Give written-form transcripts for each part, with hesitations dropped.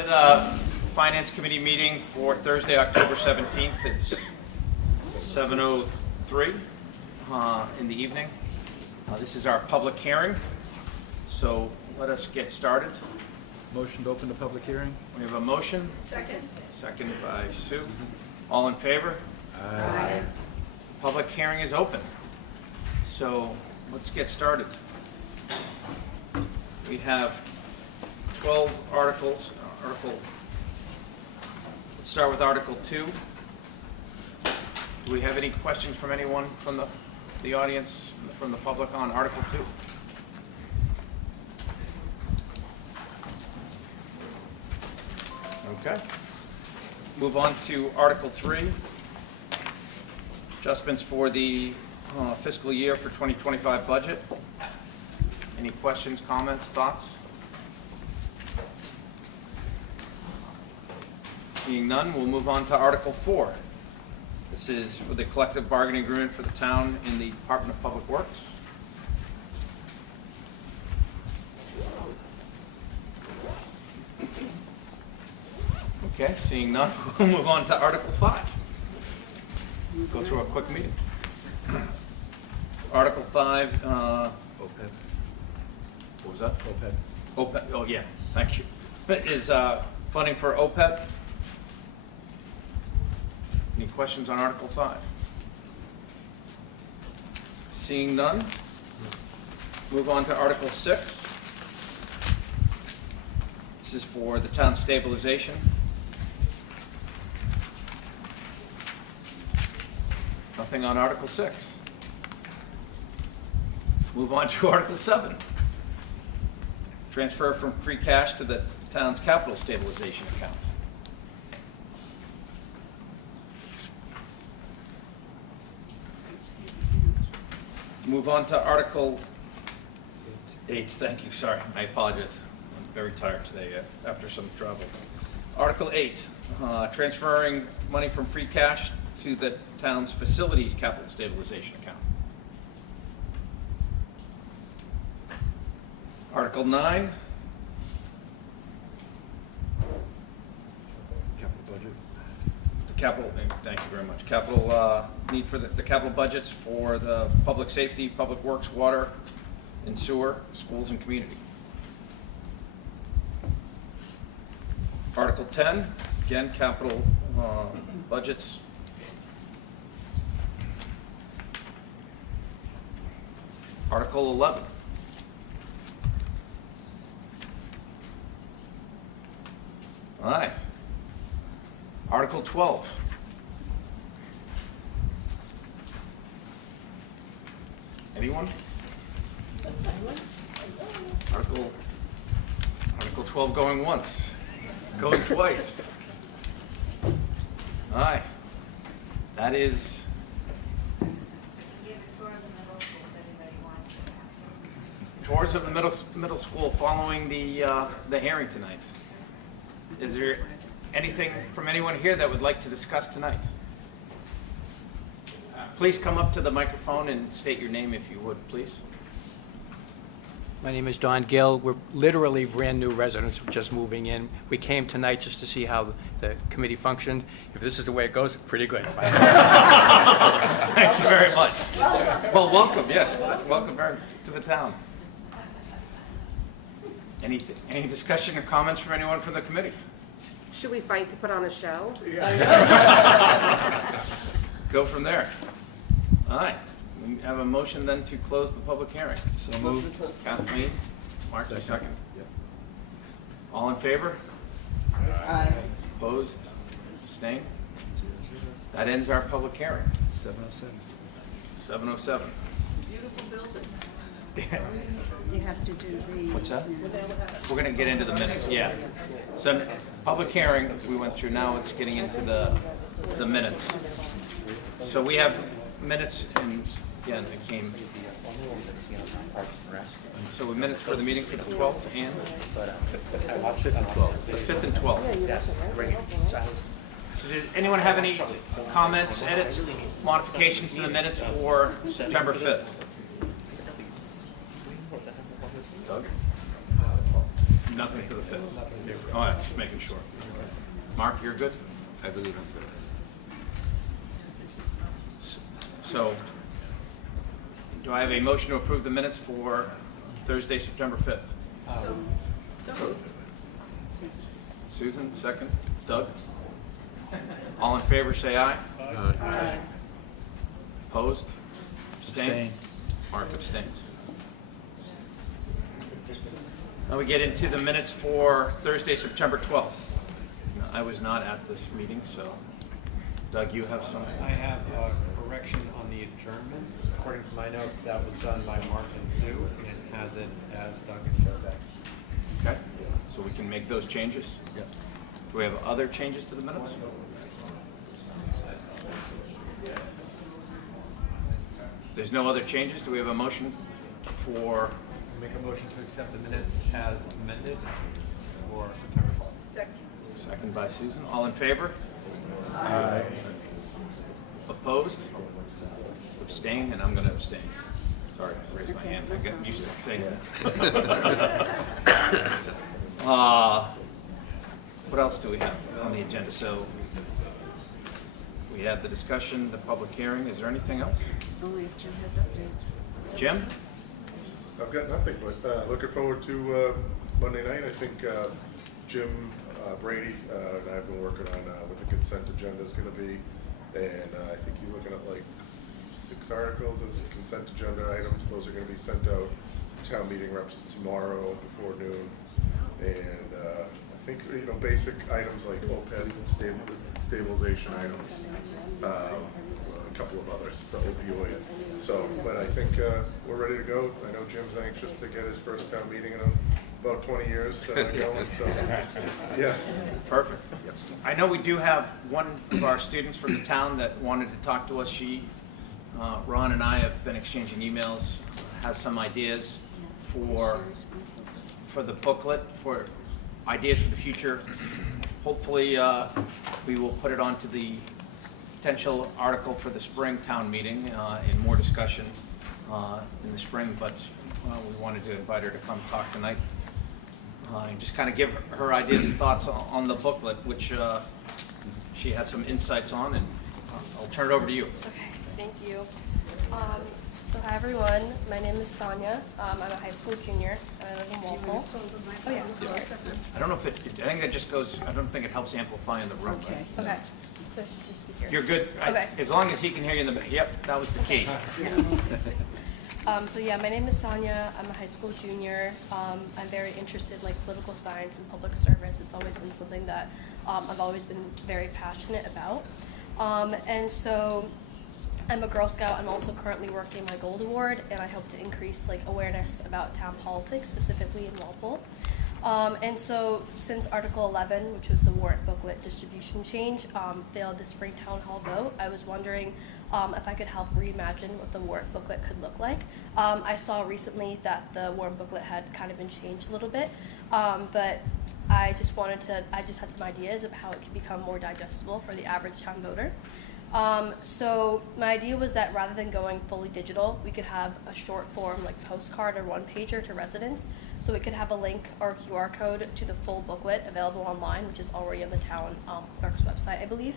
to the Finance Committee meeting for Thursday, October 17th. It's 7:03 in the evening. This is our public hearing, so let us get started. Motion to open the public hearing? We have a motion. Second. Seconded by Sue. All in favor? Aye. Public hearing is open. So let's get started. We have 12 articles. Let's start with Article 2. Do we have any questions from anyone from the audience, from the public on Article 2? Okay. Move on to Article 3. Adjustments for the fiscal year for 2025 budget. Any questions, comments, thoughts? Seeing none, we'll move on to Article 4. This is for the collective bargaining agreement for the town in the Department of Public Works. Okay, seeing none, we'll move on to Article 5. Go through a quick meeting. Article 5, OPEB. what was that? OPEB. OPEB, oh yeah, thank you. Is funding for OPEB. Any questions on Article 5? Seeing none, move on to Article 6. This is for the town stabilization. Nothing on Article 6. Move on to Article 7. Transfer from free cash to the town's capital stabilization account. Move on to Article 8. Thank you, sorry, I apologize. I'm very tired today after some travel. Article 8, transferring money from free cash to the town's facilities capital stabilization account. Article 9. Capital budget. The capital, thank you very much. Capital need for the capital budgets for the public safety, public works, water and sewer, schools and community. Article 10, again, capital budgets. Article 11. All right. Article 12. Anyone? Article 12 going once, going twice. All right. That is tours of the middle school following the hearing tonight. Is there anything from anyone here that would like to discuss tonight? Please come up to the microphone and state your name if you would, please. My name is Don Gill. We're literally brand-new residents just moving in. We came tonight just to see how the committee functioned. If this is the way it goes, pretty good. Thank you very much. Well, welcome, yes. Welcome to the town. Any discussion or comments from anyone from the committee? Should we fight to put on a show? Go from there. All right. We have a motion then to close the public hearing. So moved. Kathleen, Mark, you second. Yep. All in favor? Aye. Opposed? Abstained? That ends our public hearing. 7:07. 7:07. Beautiful building. You have to do the... What's that? We're going to get into the minutes, yeah. So, public hearing we went through, now it's getting into the minutes. So we have minutes, and again, it came. So with minutes for the meeting for the 12th and? 5th and 12th. The 5th and 12th. So did anyone have any comments, edits, modifications to the minutes for September 5th? Doug? Nothing for the 5th? Oh, yeah, just making sure. Mark, you're good? I believe I'm good. So, do I have a motion to approve the minutes for Thursday, September 5th? So moved. Susan. Susan, second. Doug? All in favor, say aye. Aye. Opposed? Abstained? Abstain. Mark abstains. Now we get into the minutes for Thursday, September 12th. Now, I was not at this meeting, so Doug, you have some? I have a correction on the adjournment. According to my notes, that was done by Mark and Sue, and it has it as Doug and Jose. Okay, so we can make those changes? Yep. Do we have other changes to the minutes? There's no other changes? Do we have a motion for, Make a motion to accept the minutes as amended for September 12th. Second. second by Susan, all in favor? Aye. Opposed? Abstain, and I'm going to abstain. Sorry, I raised my hand. I got used to saying that. What else do we have on the agenda? So we had the discussion, the public hearing. Is there anything else? Only if Jim has updates. Jim? I've got nothing, but looking forward to Monday night. I think Jim Brady and I have been working on what the consent agenda is going to be, and I think he's looking at like 6 articles as consent agenda items. Those are going to be sent out to town meeting reps tomorrow before noon, and I think basic items like OPEB stabilization items. A couple of others, the opioid. So, but I think we're ready to go. I know Jim's anxious to get his first town meeting in about 20 years going. So, yeah. Perfect. I know we do have one of our students from the town that wanted to talk to us. Ron and I have been exchanging emails, has some ideas for the booklet, for ideas for the future. Hopefully, we will put it onto the potential article for the spring town meeting in more discussion in the spring, but we wanted to invite her to come talk tonight and just kind of give her ideas and thoughts on the booklet, which she had some insights on, and I'll turn it over to you. Okay, thank you. So hi everyone, my name is Sonia. I'm a high school junior and I live in Walpole. Oh yeah, sorry. I don't know if I think that just goes, I don't think it helps amplify in the room. Okay. Okay, so I should just speak here. You're good. Okay. As long as he can hear you in the, yep, that was the key. So yeah, my name is Sonia. I'm a high school junior. I'm very interested in like political science and public service. It's always been something that I've always been very passionate about. And so I'm a Girl Scout. I'm also currently working my Gold Award, and I hope to increase like awareness about town politics, specifically in Walpole. And so since Article 11, which was the warrant booklet distribution change, failed the spring town hall vote, I was wondering if I could help reimagine what the warrant booklet could look like. I saw recently that the warrant booklet had kind of been changed a little bit, but I just had some ideas of how it could become more digestible for the average town voter. So my idea was that rather than going fully digital, we could have a short form like postcard or one-pager to residents. So we could have a link or QR code to the full booklet available online, which is already on the town clerk's website, I believe.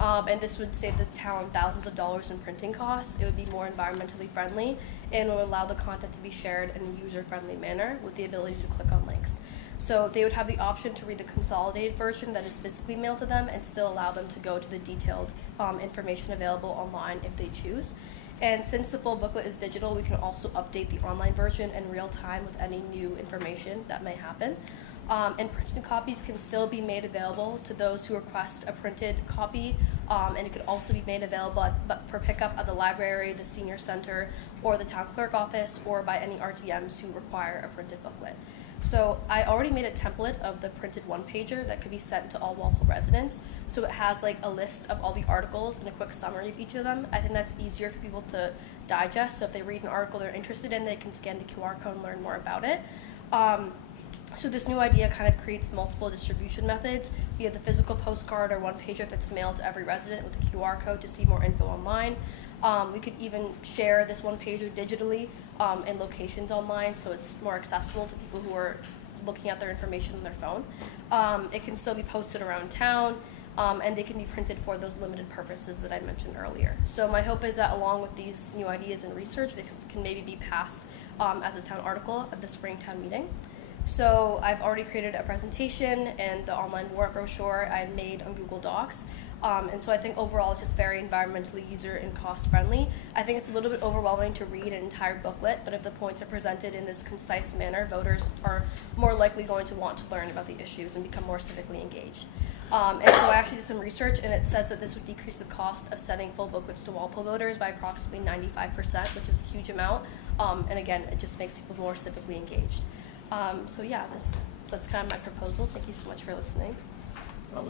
And this would save the town thousands of dollars in printing costs. It would be more environmentally friendly and would allow the content to be shared in a user-friendly manner with the ability to click on links. So they would have the option to read the consolidated version that is physically mailed to them and still allow them to go to the detailed information available online if they choose. And since the full booklet is digital, we can also update the online version in real time with any new information that may happen. And printed copies can still be made available to those who request a printed copy, and it could also be made available for pickup at the library, the senior center, or the town clerk office, or by any RTMs who require a printed booklet. So I already made a template of the printed one-pager that could be sent to all Walpole residents. So it has like a list of all the articles and a quick summary of each of them. I think that's easier for people to digest. So if they read an article they're interested in, they can scan the QR code and learn more about it. So this new idea kind of creates multiple distribution methods. We have the physical postcard or one-pager that's mailed to every resident with a QR code to see more info online. We could even share this one-pager digitally in locations online, so it's more accessible to people who are looking at their information on their phone. It can still be posted around town, and they can be printed for those limited purposes that I mentioned earlier. So my hope is that along with these new ideas and research, this can maybe be passed as a town article at the spring town meeting. So I've already created a presentation and the online warrant brochure I made on Google Docs. And so I think overall it's just very environmentally user and cost friendly. I think it's a little bit overwhelming to read an entire booklet, but if the points are presented in this concise manner, voters are more likely going to want to learn about the issues and become more civically engaged. And so I actually did some research, and it says that this would decrease the cost of sending full booklets to Walpole voters by approximately 95%, which is a huge amount. And again, it just makes people more civically engaged. So yeah, that's kind of my proposal. Thank you so much for listening. Well,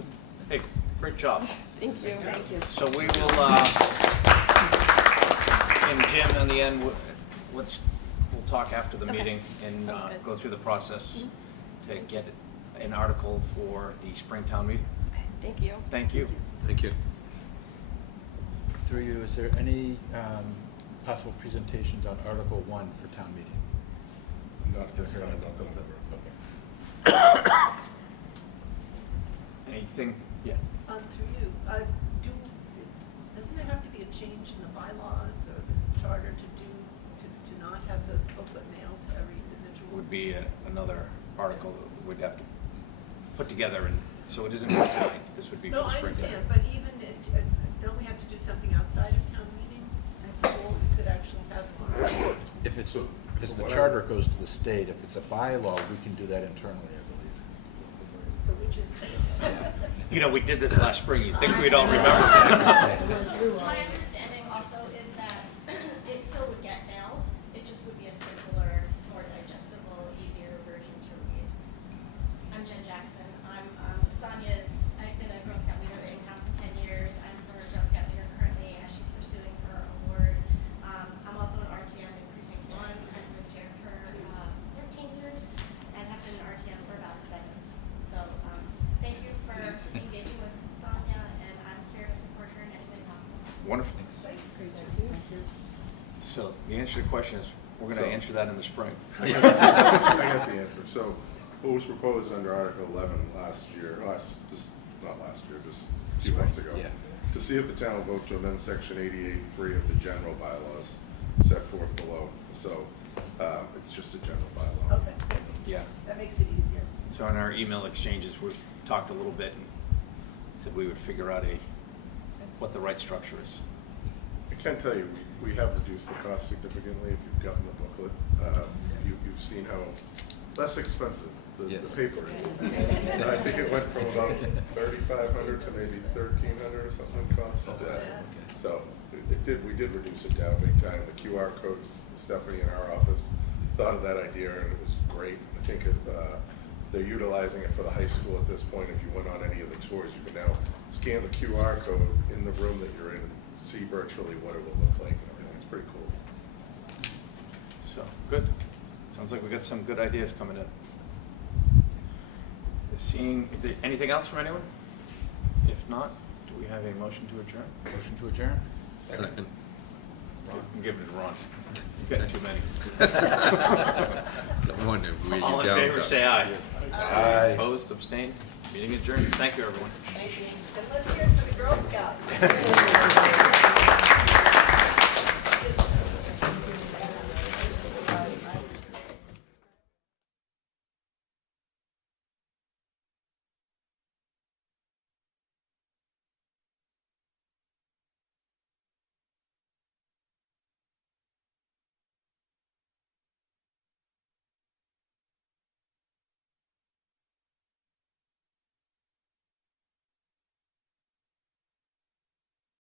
hey, great job. Thank you. Thank you. So we will, and Jim, in the end, we'll talk after the Okay. meeting and Sounds good. go through the process to get an article for the Springtown meeting. Okay, thank you. Thank you. Thank you. Through you, is there any possible presentations on Article 1 for town meeting? Not at this time, not that I'm aware of. Okay. Anything? Yeah. Through you, doesn't there have to be a change in the bylaws or the charter to not have the booklet mailed to every individual? Would be another article that we'd have to put together, and so it isn't for tonight. This would be for No, the I Springtown. understand, but even, don't we have to do something outside of town meeting? I thought we could actually have one. If it's So- the so what charter I- goes to the state, if it's a bylaw, we can do that internally, I believe. So which is, You know, we did this last spring. You'd think we don't remember that. So my understanding also is that it still would get mailed, it just would be a simpler, more digestible, easier version to read. I'm Jen Jackson, I'm Sonia's, I've been a Girl Scout leader in town for 10 years, I'm her Girl Scout leader currently as she's pursuing her award. I'm also an RTM in Precinct 1, I've lived here for 13 years and have been an RTM for about 7. So thank you for engaging with Sonia, and I'm here to support her in anything possible. Wonderful. So the answer to the question is, we're going to So- answer that in the spring. I got the answer. So what was proposed under Article 11 not last year, just a few months ago. Yeah. To see if the town will vote to amend Section 88.3 of the general bylaws set forth below. So it's just a general bylaw. okay, Yeah. that makes it easier. So in our email exchanges, we talked a little bit and said we would figure out what the right structure is. I can tell you, we have reduced the cost significantly if you've gotten the booklet. You've seen how less expensive the Yes. paper is. I think it went from about 3,500 to maybe 1,300 or something cost. So we did reduce it down big time. The QR codes, Stephanie in our office thought of that idea, and it was great. I think they're utilizing it for the high school at this point. If you went on any of the tours, you can now scan the QR code in the room that you're in and see virtually what it will look like and everything. It's pretty cool. So, good. Sounds like we got some good ideas coming in. Anything else from anyone? If not, do we have a motion to adjourn? Motion to adjourn? Second. Ron, I'm giving it to Ron. You've got too many. Don't wonder, weigh you All in down, favor, Doc. say aye. Aye. Opposed, abstained, meeting adjourned. Thank you, everyone. Thank you. And let's hear it for the Girl Scouts.